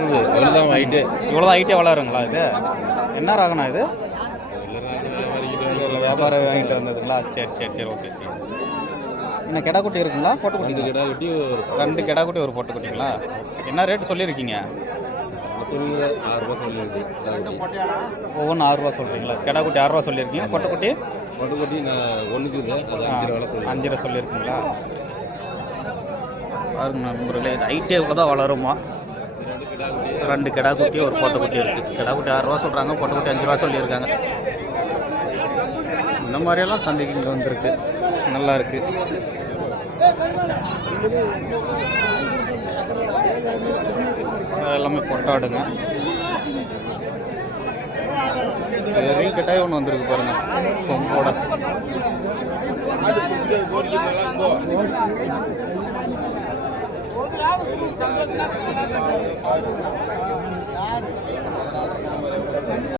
இருக்குது அவ்வளோதான் ஹைட்டு. இவ்வளோ ஹைட்டே வளருங்களா இது? என்ன ராகண்ணா இது? வியாபாரம் வாங்கிட்டு வந்ததுங்களா? சரி சரி சரி, ஓகே சரி. என்ன கெடா குட்டி இருக்குங்களா? பொட்டுக்குட்டி? 2 கிடா குட்டி 2 கெடா குட்டி ஒரு பொட்டுக்குட்டிங்களா? என்ன ரேட் சொல்லியிருக்கீங்க? சொல்லுங்க 6 ரூபா சொல்லியிருக்கு. ஒவ்வொன்றும் 6 ரூபா சொல்கிறீங்களா? கெடா குட்டி 6 ரூபா சொல்லியிருக்கீங்க. பொட்டுக்குட்டி பொட்டுக்குட்டி நான் ஒன்றுக்குது அது 5 ரூபா சொல்லுங்கள். 5 ரூபா சொல்லியிருக்கீங்களா? பாருங்க நண்பர்களே, இது ஹைட்டே இவ்வளோ தான் வளருமா? 2 கெடா குட்டி ஒரு பொட்டுக்குட்டி இருக்குது. கெடா குட்டி 6 ரூபா சொல்கிறாங்க, பொட்டுக்குட்டி 5 ரூபா சொல்லியிருக்காங்க. இந்த மாதிரியெல்லாம் சந்தைக்கு இங்கே வந்திருக்கு, நல்லா இருக்குது. எல்லாமே பொட்டாடுங்க. பெரிய கிட்டாய் ஒன்று வந்திருக்கு பாருங்க, கொம்போட.